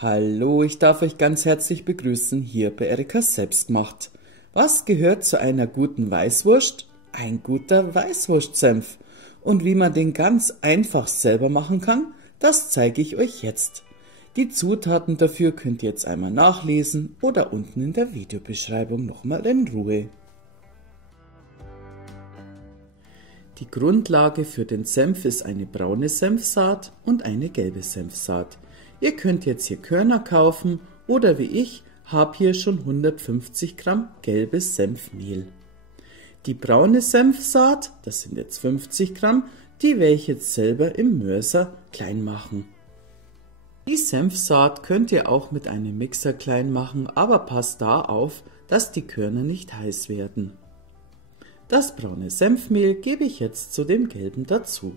Hallo, ich darf euch ganz herzlich begrüßen hier bei Erikas Selbstgemacht. Was gehört zu einer guten Weißwurst? Ein guter Weißwurstsenf. Und wie man den ganz einfach selber machen kann, das zeige ich euch jetzt. Die Zutaten dafür könnt ihr jetzt einmal nachlesen oder unten in der Videobeschreibung nochmal in Ruhe. Die Grundlage für den Senf ist eine braune Senfsaat und eine gelbe Senfsaat. Ihr könnt jetzt hier Körner kaufen oder wie ich, habe hier schon 150 Gramm gelbes Senfmehl. Die braune Senfsaat, das sind jetzt 50 Gramm, die werde ich jetzt selber im Mörser klein machen. Die Senfsaat könnt ihr auch mit einem Mixer klein machen, aber passt da auf, dass die Körner nicht heiß werden. Das braune Senfmehl gebe ich jetzt zu dem gelben dazu.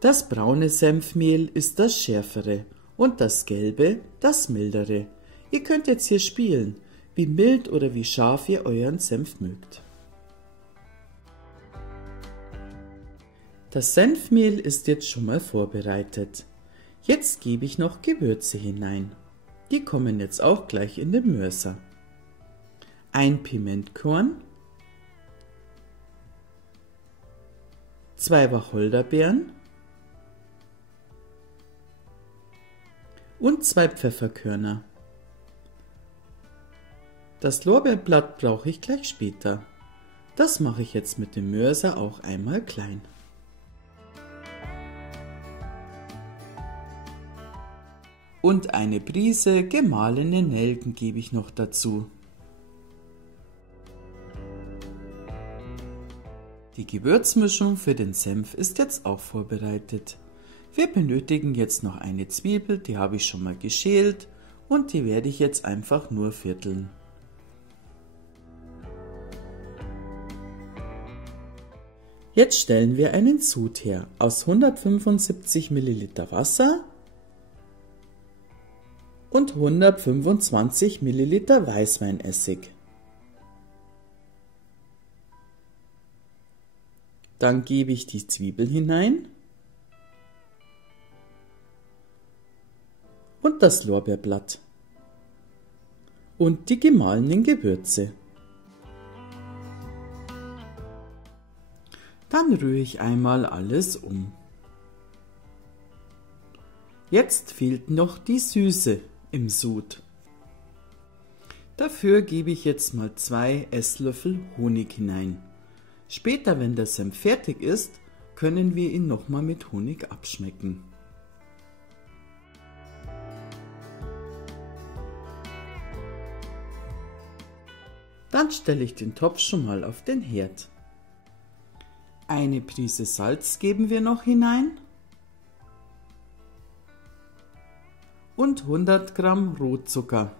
Das braune Senfmehl ist das schärfere und das gelbe das mildere. Ihr könnt jetzt hier spielen, wie mild oder wie scharf ihr euren Senf mögt. Das Senfmehl ist jetzt schon mal vorbereitet. Jetzt gebe ich noch Gewürze hinein. Die kommen jetzt auch gleich in den Mörser. Ein Pimentkorn, 2 Wacholderbeeren und 2 Pfefferkörner. Das Lorbeerblatt brauche ich gleich später. Das mache ich jetzt mit dem Mörser auch einmal klein. Und eine Prise gemahlene Nelken gebe ich noch dazu. Die Gewürzmischung für den Senf ist jetzt auch vorbereitet. Wir benötigen jetzt noch eine Zwiebel, die habe ich schon mal geschält und die werde ich jetzt einfach nur vierteln. Jetzt stellen wir einen Sud her aus 175 ml Wasser und 125 ml Weißweinessig. Dann gebe ich die Zwiebel hinein und das Lorbeerblatt und die gemahlenen Gewürze. Dann rühre ich einmal alles um. Jetzt fehlt noch die Süße im Sud. Dafür gebe ich jetzt mal 2 Esslöffel Honig hinein. Später, wenn der Senf fertig ist, können wir ihn nochmal mit Honig abschmecken. Dann stelle ich den Topf schon mal auf den Herd. Eine Prise Salz geben wir noch hinein und 100 Gramm Rotzucker.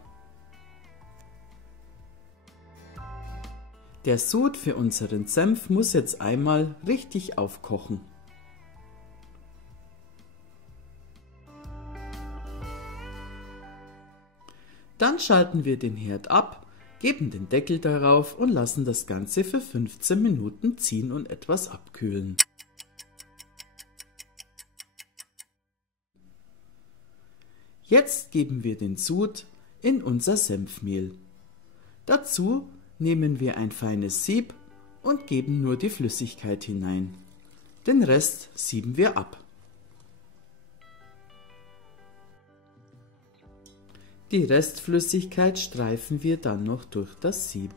Der Sud für unseren Senf muss jetzt einmal richtig aufkochen. Dann schalten wir den Herd ab, geben den Deckel darauf und lassen das Ganze für 15 Minuten ziehen und etwas abkühlen. Jetzt geben wir den Sud in unser Senfmehl. Dazu nehmen wir ein feines Sieb und geben nur die Flüssigkeit hinein. Den Rest sieben wir ab. Die Restflüssigkeit streifen wir dann noch durch das Sieb.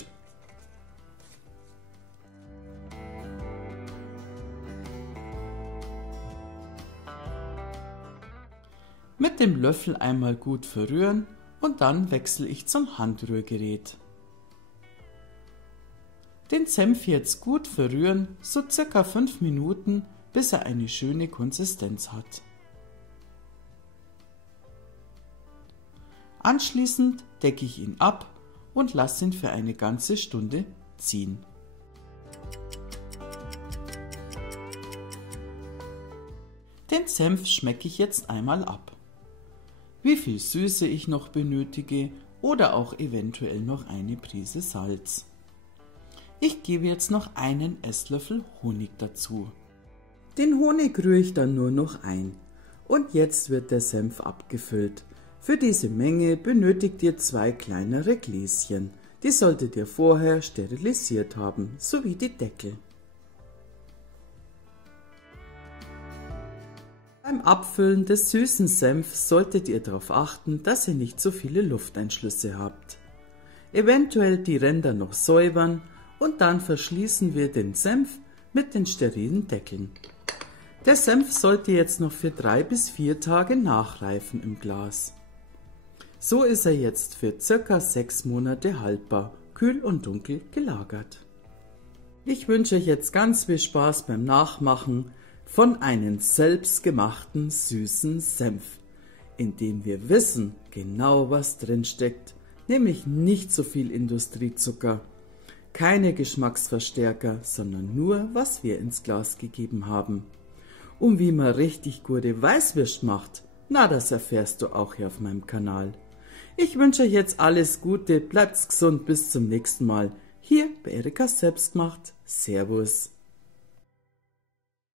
Mit dem Löffel einmal gut verrühren und dann wechsle ich zum Handrührgerät. Den Senf jetzt gut verrühren, so circa 5 Minuten, bis er eine schöne Konsistenz hat. Anschließend decke ich ihn ab und lasse ihn für eine ganze Stunde ziehen. Den Senf schmecke ich jetzt einmal ab. Wie viel Süße ich noch benötige oder auch eventuell noch eine Prise Salz. Ich gebe jetzt noch einen Esslöffel Honig dazu. Den Honig rühre ich dann nur noch ein und jetzt wird der Senf abgefüllt. Für diese Menge benötigt ihr 2 kleinere Gläschen. Die solltet ihr vorher sterilisiert haben, sowie die Deckel. Beim Abfüllen des süßen Senfs solltet ihr darauf achten, dass ihr nicht so viele Lufteinschlüsse habt. Eventuell die Ränder noch säubern und dann verschließen wir den Senf mit den sterilen Deckeln. Der Senf sollte jetzt noch für 3 bis 4 Tage nachreifen im Glas. So ist er jetzt für ca. 6 Monate haltbar, kühl und dunkel gelagert. Ich wünsche euch jetzt ganz viel Spaß beim Nachmachen von einem selbstgemachten süßen Senf, in dem wir wissen genau, was drin steckt, nämlich nicht so viel Industriezucker, keine Geschmacksverstärker, sondern nur, was wir ins Glas gegeben haben. Und wie man richtig gute Weißwürst macht, na, das erfährst du auch hier auf meinem Kanal. Ich wünsche euch jetzt alles Gute, bleibt gesund, bis zum nächsten Mal. Hier bei Erikas Selbstgemacht. Servus.